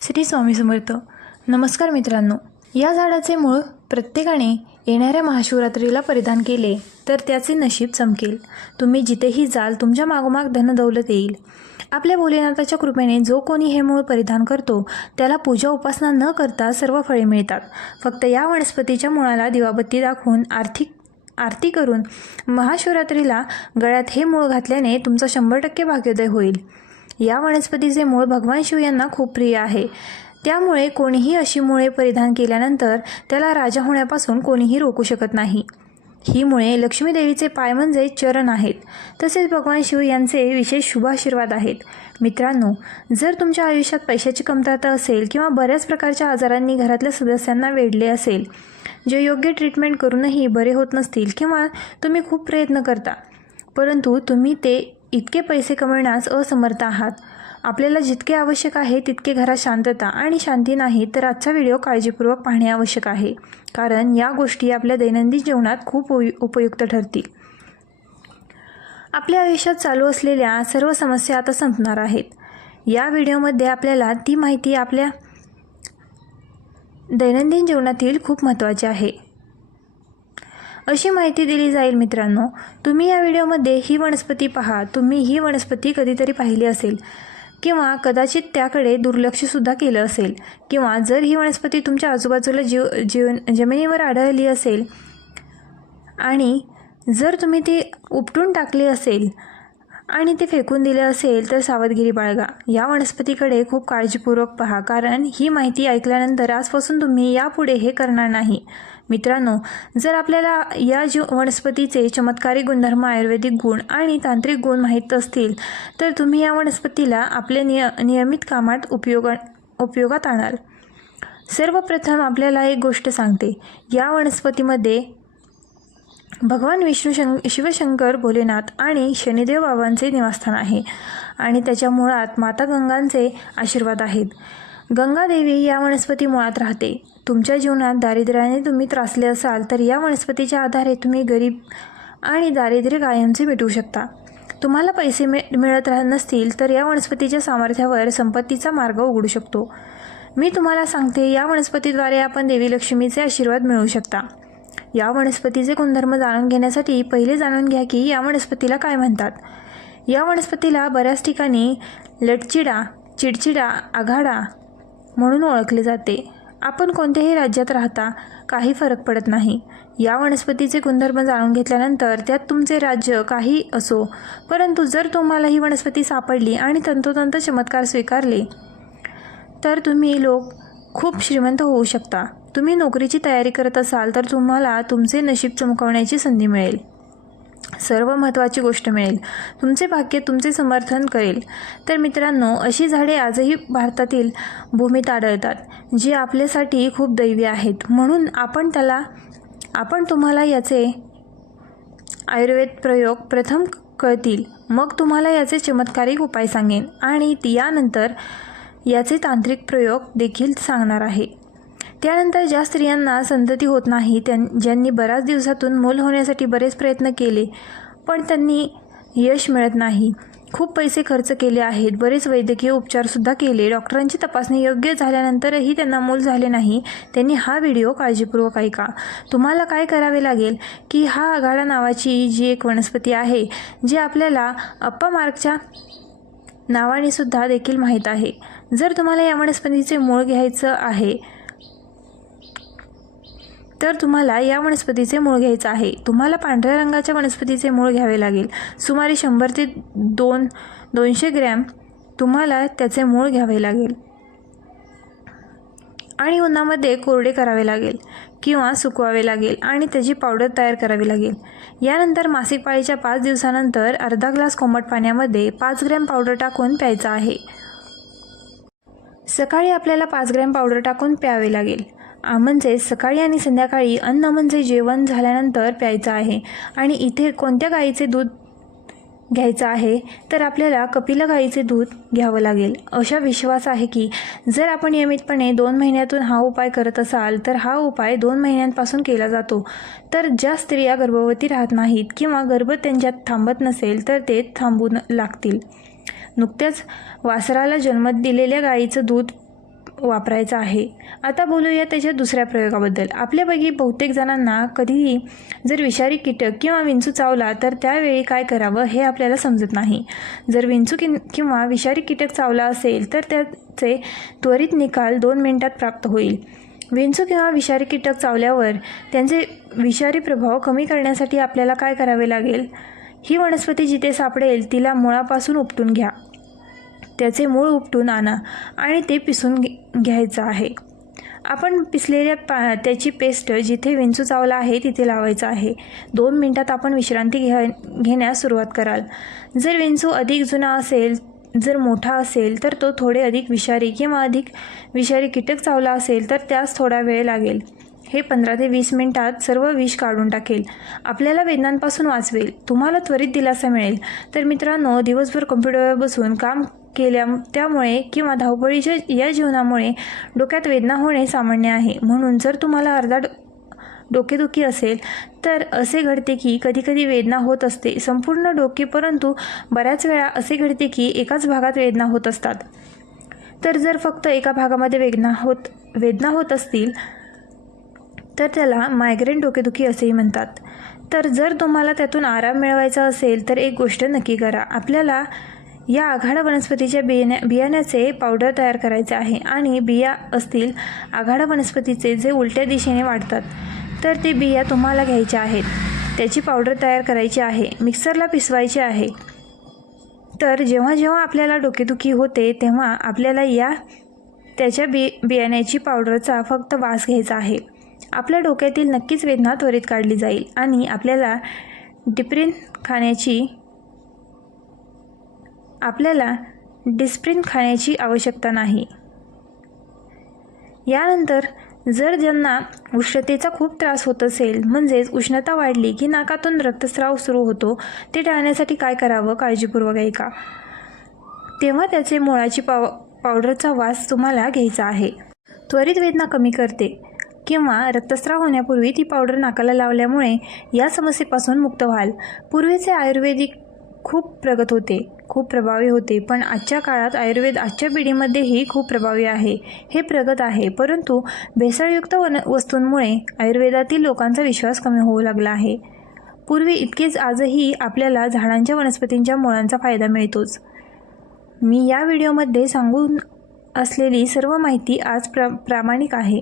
श्री स्वामी समर्थ. नमस्कार मित्रांनो. या झाडाचे मूळ प्रत्येकाने येणाऱ्या महाशिवरात्रीला परिधान केले तर त्याचे नशीब चमकेल. तुम्ही जिथेही जाल तुमच्या मागोमाग धनदौलत येईल. आपल्या भोलेनाथाच्या कृपेने जो कोणी हे मूळ परिधान करतो त्याला पूजा उपासना न करता सर्व फळे मिळतात. फक्त या वनस्पतीच्या मुळाला दिवाबत्ती दाखवून आर्थिक आरती करून महाशिवरात्रीला गळ्यात हे मूळ घातल्याने तुमचा शंभर टक्के भाग्योदय होईल. या वनस्पतीचे मूळ भगवान शिव यांना खूप प्रिय आहे. त्यामुळे कोणीही अशी मुळे परिधान केल्यानंतर त्याला राजा होण्यापासून कोणीही रोखू शकत नाही. ही मुळे लक्ष्मी देवीचे पाय म्हणजे चरण आहेत. तसेच भगवान शिव यांचे विशेष शुभ आशीर्वाद आहेत. मित्रांनो जर तुमच्या आयुष्यात पैशाची कमतरता असेल किंवा बऱ्याच प्रकारच्या आजारांनी घरातल्या सदस्यांना वेढले असेल जे योग्य ट्रीटमेंट करूनही बरे होत नसतील किंवा तुम्ही खूप प्रयत्न करता परंतु तुम्ही ते इतके पैसे कमविण्यास असमर्थ आहात. आपल्याला जितके आवश्यक आहे तितके घरात शांतता आणि शांती नाही तर आजचा व्हिडिओ काळजीपूर्वक पाहणे आवश्यक आहे. कारण या गोष्टी आपल्या दैनंदिन जीवनात खूप उपयुक्त ठरतील. आपल्या आयुष्यात चालू असलेल्या सर्व समस्या आता संपणार आहेत. या व्हिडिओमध्ये आपल्याला ती माहिती आपल्या दैनंदिन जीवनातील खूप महत्त्वाची आहे. अशी माहिती दिली जाईल मित्रांनो. तुम्ही या व्हिडिओमध्ये ही वनस्पती पहा. तुम्ही ही वनस्पती कधीतरी पाहिली असेल. किंवा कदाचित त्याकडे दुर्लक्षसुद्धा केलं असेल. किंवा जर ही वनस्पती तुमच्या आजूबाजूला जीव जीवन जमिनीवर आढळली असेल आणि जर तुम्ही ती उपटून टाकली असेल आणि ते फेकून दिले असेल तर सावधगिरी बाळगा. या वनस्पतीकडे खूप काळजीपूर्वक पहा कारण ही माहिती ऐकल्यानंतर आजपासून तुम्ही यापुढे हे करणार नाही. मित्रांनो जर आपल्याला या जीव वनस्पतीचे चमत्कारी गुणधर्म आयुर्वेदिक गुण आणि तांत्रिक गुण माहीत असतील तर तुम्ही या वनस्पतीला आपल्या निय नियमित कामात उपयोग उपयोगात आणाल सर्वप्रथम आपल्याला एक गोष्ट सांगते. या वनस्पतीमध्ये भगवान विष्णू शं शिवशंकर भोलेनाथ आणि शनिदेव बाबांचे निवासस्थान आहे आणि त्याच्या मुळात माता गंगांचे आशीर्वाद आहेत. गंगादेवी या वनस्पती मुळात राहते. तुमच्या जीवनात दारिद्र्याने तुम्ही त्रासले असाल तर या वनस्पतीच्या आधारे तुम्ही गरीब आणि दारिद्र्य कायमचे भेटू शकता. तुम्हाला पैसे मिळ मिळत राह नसतील तर या वनस्पतीच्या सामर्थ्यावर संपत्तीचा मार्ग उघडू शकतो. मी तुम्हाला सांगते या वनस्पतीद्वारे आपण देवी लक्ष्मीचे आशीर्वाद मिळवू शकता. या वनस्पतीचे गुणधर्म जाणून घेण्यासाठी पहिले जाणून घ्या की या वनस्पतीला काय म्हणतात. या वनस्पतीला बऱ्याच ठिकाणी लटचिडा चिडचिडा आघाडा म्हणून ओळखले जाते. आपण कोणत्याही राज्यात राहता काही फरक पडत नाही. या वनस्पतीचे गुणधर्म जाणून घेतल्यानंतर त्यात तुमचे राज्य काही असो परंतु जर तुम्हाला ही वनस्पती सापडली आणि तंतोतंत चमत्कार स्वीकारले तर तुम्ही लोक खूप श्रीमंत होऊ शकता. तुम्ही नोकरीची तयारी करत असाल तर तुम्हाला तुमचे नशीब चमकवण्याची संधी मिळेल. सर्व महत्त्वाची गोष्ट मिळेल. तुमचे भाग्य तुमचे समर्थन करेल. तर मित्रांनो अशी झाडे आजही भारतातील भूमीत आढळतात जी आपल्यासाठी खूप दैवी आहेत. म्हणून आपण त्याला आपण तुम्हाला याचे आयुर्वेद प्रयोग प्रथम कळतील. मग तुम्हाला याचे चमत्कारिक उपाय सांगेन आणि यानंतर याचे तांत्रिक प्रयोग देखील सांगणार आहे. त्यानंतर ज्या स्त्रियांना संतती होत नाही. त्यां ज्यांनी बऱ्याच दिवसातून मूल होण्यासाठी बरेच प्रयत्न केले पण त्यांनी यश मिळत नाही. खूप पैसे खर्च केले आहेत. बरेच वैद्यकीय उपचारसुद्धा केले. डॉक्टरांची तपासणी योग्य झाल्यानंतरही त्यांना मूल झाले नाही. त्यांनी हा व्हिडिओ काळजीपूर्वक ऐका. तुम्हाला काय करावे लागेल? की हा आघाडा नावाची जी एक वनस्पती आहे जी आपल्याला अप्पा मार्गच्या नावाने सुद्धा देखील माहीत आहे. जर तुम्हाला या वनस्पतीचे मूळ घ्यायचं आहे तर तुम्हाला या वनस्पतीचे मूळ घ्यायचं आहे. तुम्हाला पांढऱ्या रंगाच्या वनस्पतीचे मूळ घ्यावे लागेल. सुमारे शंभर ते दोन दोनशे ग्रॅम तुम्हाला त्याचे मूळ घ्यावे लागेल. आणि उन्हामध्ये कोरडे करावे लागेल किंवा सुकवावे लागेल आणि त्याची पावडर तयार करावी लागेल. यानंतर मासिक पाळीच्या पाच दिवसानंतर अर्धा ग्लास कोमट पाण्यामध्ये पाच ग्रॅम पावडर टाकून प्यायचं आहे. सकाळी आपल्याला पाच ग्रॅम पावडर टाकून प्यावे लागेल. म्हणजे सकाळी आणि संध्याकाळी अन्न म्हणजे जेवण झाल्यानंतर प्यायचं आहे. आणि इथे कोणत्या गाईचे दूध घ्यायचं आहे? तर आपल्याला कपिला गाईचे दूध घ्यावं लागेल. अशा विश्वास आहे की जर आपण नियमितपणे दोन महिन्यातून हा उपाय करत असाल तर हा उपाय दोन महिन्यांपासून केला जातो. तर ज्या स्त्रिया गर्भवती राहत नाहीत किंवा गर्भ त्यांच्यात थांबत नसेल तर ते थांबून लागतील. नुकत्याच वासराला जन्म दिलेल्या गाईचं दूध वापरायचा आहे. आता बोलूया त्याच्या दुसऱ्या प्रयोगाबद्दल. आपल्यापैकी बहुतेक जणांना कधीही जर विषारी कीटक किंवा विंचू चावला तर त्यावेळी काय करावं हे आपल्याला समजत नाही. जर विंचू कि किंवा विषारी कीटक चावला असेल तर त्याचे त्वरित निकाल दोन मिनिटात प्राप्त होईल. विंचू किंवा विषारी कीटक चावल्यावर त्यांचे विषारी प्रभाव कमी करण्यासाठी आपल्याला काय करावे लागेल? ही वनस्पती जिथे सापडेल तिला मुळापासून उपटून घ्या. त्याचे मूळ उपटून आणा आणि ते पिसून घे- घ्यायचं आहे. आपण पिसलेल्या पा त्याची पेस्ट जिथे विंचू चावला आहे तिथे लावायचं आहे. दोन मिनटात आपण विश्रांती घ्या घेण्यास सुरुवात कराल. जर विंचू अधिक जुना असेल जर मोठा असेल तर तो थोडे अधिक विषारी किंवा अधिक विषारी कीटक चावला असेल तर त्यास थोडा वेळ लागेल. हे पंधरा ते वीस मिनिटात सर्व विष काढून टाकेल. आपल्याला वेदनांपासून वाचवेल. तुम्हाला त्वरित दिलासा मिळेल. तर मित्रांनो दिवसभर कम्प्युटरवर बसून काम केल्या त्यामुळे किंवा धावपळीच्या या जीवनामुळे डोक्यात वेदना होणे सामान्य आहे. म्हणून जर तुम्हाला अर्धा डो- डोकेदुखी असेल तर असे घडते की कधीकधी वेदना होत असते. संपूर्ण डोके परंतु बऱ्याच वेळा असे घडते की एकाच भागात वेदना होत असतात. तर जर फक्त एका भागामध्ये वेदना होत वेदना होत असतील तर त्याला मायग्रेन डोकेदुखी असेही म्हणतात. तर जर तुम्हाला त्यातून आराम मिळवायचा असेल तर एक गोष्ट नक्की करा. आपल्याला या आघाडा वनस्पतीच्या बियाण्या बियाण्याचे पावडर तयार करायचे आहे आणि बिया असतील आघाडा वनस्पतीचे जे उलट्या दिशेने वाढतात तर ते बिया तुम्हाला घ्यायच्या आहेत. त्याची पावडर तयार करायची आहे मिक्सरला पिसवायची आहे. तर जेव्हा जेव्हा आपल्याला डोकेदुखी होते तेव्हा आपल्याला या त्याच्या बि बियाण्याची पावडरचा फक्त वास घ्यायचा आहे. आपल्या डोक्यातील नक्कीच वेदना त्वरित काढली जाईल आणि आपल्याला डिप्रिन खाण्याची आपल्याला डिस्प्रिन खाण्याची आवश्यकता नाही. यानंतर जर ज्यांना उष्णतेचा खूप त्रास होत असेल म्हणजेच उष्णता वाढली की नाकातून रक्तस्राव सुरू होतो ते टाळण्यासाठी काय करावं? काळजीपूर्वक ऐका. तेव्हा त्याचे मुळाची पाव पावडरचा वास तुम्हाला घ्यायचा आहे. त्वरित वेदना कमी करते किंवा रक्तस्राव होण्यापूर्वी ती पावडर नाकाला लावल्यामुळे या समस्येपासून मुक्त व्हाल. पूर्वीचे आयुर्वेदिक खूप प्रगत होते. खूप प्रभावी होते. पण आजच्या काळात आयुर्वेद आजच्या पिढीमध्येही खूप प्रभावी आहे हे प्रगत आहे. परंतु भेसळयुक्त वन वस्तूंमुळे आयुर्वेदातील लोकांचा विश्वास कमी होऊ लागला आहे. पूर्वी इतकेच आजही आपल्याला झाडांच्या वनस्पतींच्या मुळांचा फायदा मिळतोच. मी या व्हिडिओमध्ये सांगून असलेली सर्व माहिती आज प्र प्रामाणिक आहे.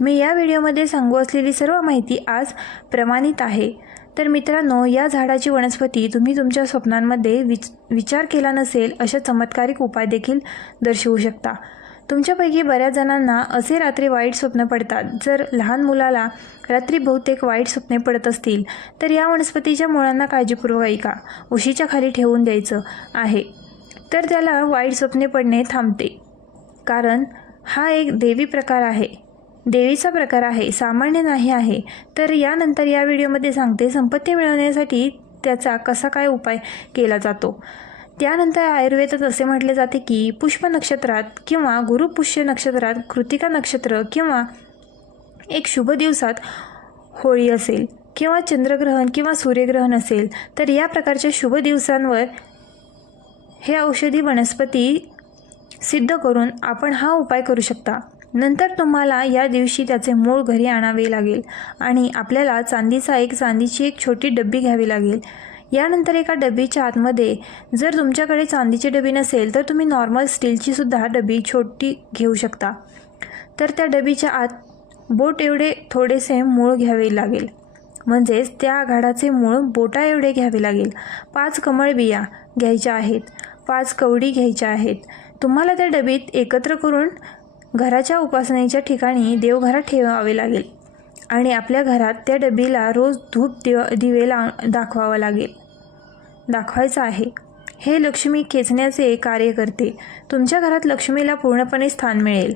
मी या व्हिडिओमध्ये सांगू असलेली सर्व माहिती आज प्रमाणित आहे. तर मित्रांनो या झाडाची वनस्पती तुम्ही तुमच्या स्वप्नांमध्ये विच विचार केला नसेल अशा चमत्कारिक उपाय देखील दर्शवू शकता. तुमच्यापैकी बऱ्याच जणांना असे रात्री वाईट स्वप्न पडतात. जर लहान मुलाला रात्री बहुतेक वाईट स्वप्ने पडत असतील तर या वनस्पतीच्या मुळांना काळजीपूर्वक ऐका. उशीच्या खाली ठेवून द्यायचं आहे. तर त्याला वाईट स्वप्ने पडणे थांबते. कारण हा एक देवी प्रकार आहे. देवीचा प्रकार आहे सामान्य नाही आहे. तर यानंतर या व्हिडिओमध्ये सांगते संपत्ती मिळवण्यासाठी त्याचा कसा काय उपाय केला जातो. त्यानंतर आयुर्वेदात असे म्हटले जाते की पुष्प नक्षत्रात किंवा गुरुपुष्य नक्षत्रात कृतिका नक्षत्र किंवा एक शुभ दिवसात होळी असेल किंवा चंद्रग्रहण किंवा सूर्यग्रहण असेल तर या प्रकारच्या शुभ दिवसांवर हे औषधी वनस्पती सिद्ध करून आपण हा उपाय करू शकता. नंतर तुम्हाला या दिवशी त्याचे मूळ घरी आणावे लागेल आणि आपल्याला चांदीचा एक चांदीची एक छोटी डब्बी घ्यावी लागेल. यानंतर एका डबीच्या आतमध्ये जर तुमच्याकडे चांदीची डबी नसेल तर तुम्ही नॉर्मल स्टीलची सुद्धा डबी छोटी घेऊ शकता. तर त्या डबीच्या आत बोट एवढे थोडेसे मूळ घ्यावे लागेल. म्हणजेच त्या आघाडाचे मूळ बोटा एवढे घ्यावे लागेल. पाच कमळ बिया घ्यायच्या आहेत पाच कवडी घ्यायच्या आहेत. तुम्हाला त्या डबीत एकत्र करून घराच्या उपासनेच्या ठिकाणी देवघरात ठेवावे लागेल आणि आपल्या घरात त्या डबीला रोज धूप दिव दिवे ला दाखवावा लागेल. दाखवायचं आहे. हे लक्ष्मी खेचण्याचे कार्य करते. तुमच्या घरात लक्ष्मीला पूर्णपणे स्थान मिळेल.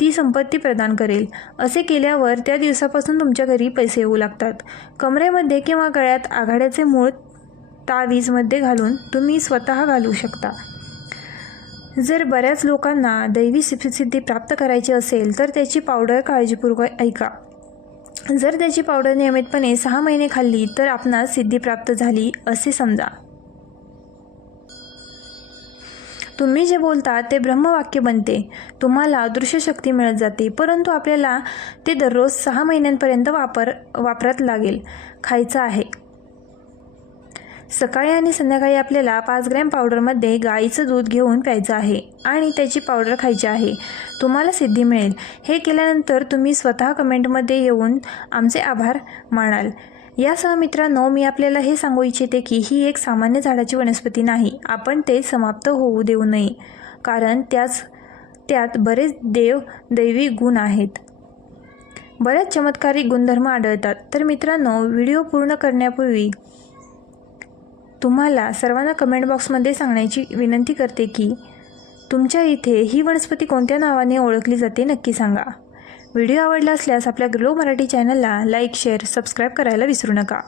ती संपत्ती प्रदान करेल. असे केल्यावर त्या दिवसापासून तुमच्या घरी पैसे येऊ लागतात. कमरेमध्ये किंवा गळ्यात आघाड्याचे मूळ तावीजमध्ये घालून तुम्ही स्वतः घालू शकता. जर बऱ्याच लोकांना दैवी सिद्धी प्राप्त करायची असेल तर त्याची पावडर काळजीपूर्वक ऐका. जर त्याची पावडर नियमितपणे सहा महिने खाल्ली तर आपणास सिद्धी प्राप्त झाली असे समजा. तुम्ही जे बोलता ते ब्रह्मवाक्य बनते. तुम्हाला दृश्यशक्ती मिळत जाते परंतु आपल्याला ते दररोज सहा महिन्यांपर्यंत वापर वापरात लागेल. खायचं आहे. सकाळी आणि संध्याकाळी आपल्याला पाच ग्रॅम पावडरमध्ये गाईचं दूध घेऊन प्यायचं आहे आणि त्याची पावडर खायची आहे. तुम्हाला सिद्धी मिळेल. हे केल्यानंतर तुम्ही स्वतः कमेंटमध्ये येऊन आमचे आभार मानाल. यासह मित्रांनो मी आपल्याला हे सांगू इच्छिते की ही एक सामान्य झाडाची वनस्पती नाही. आपण ते समाप्त होऊ देऊ नये. कारण त्याच त्यात बरेच देव दैवी गुण आहेत. बरेच चमत्कारिक गुणधर्म आढळतात. तर मित्रांनो व्हिडिओ पूर्ण करण्यापूर्वी तुम्हाला सर्वांना कमेंट बॉक्समध्ये सांगण्याची विनंती करते की तुमच्या इथे ही वनस्पती कोणत्या नावाने ओळखली जाते नक्की सांगा. व्हिडिओ आवडला असल्यास आपल्या ग्लो मराठी चॅनलला लाईक शेअर सबस्क्राईब करायला विसरू नका.